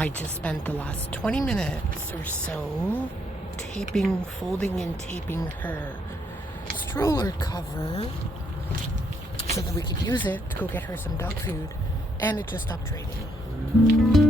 I just spent the last 20 minutes or so folding and taping her stroller cover so that we could use it to go get her some dog food, and it just stopped raining.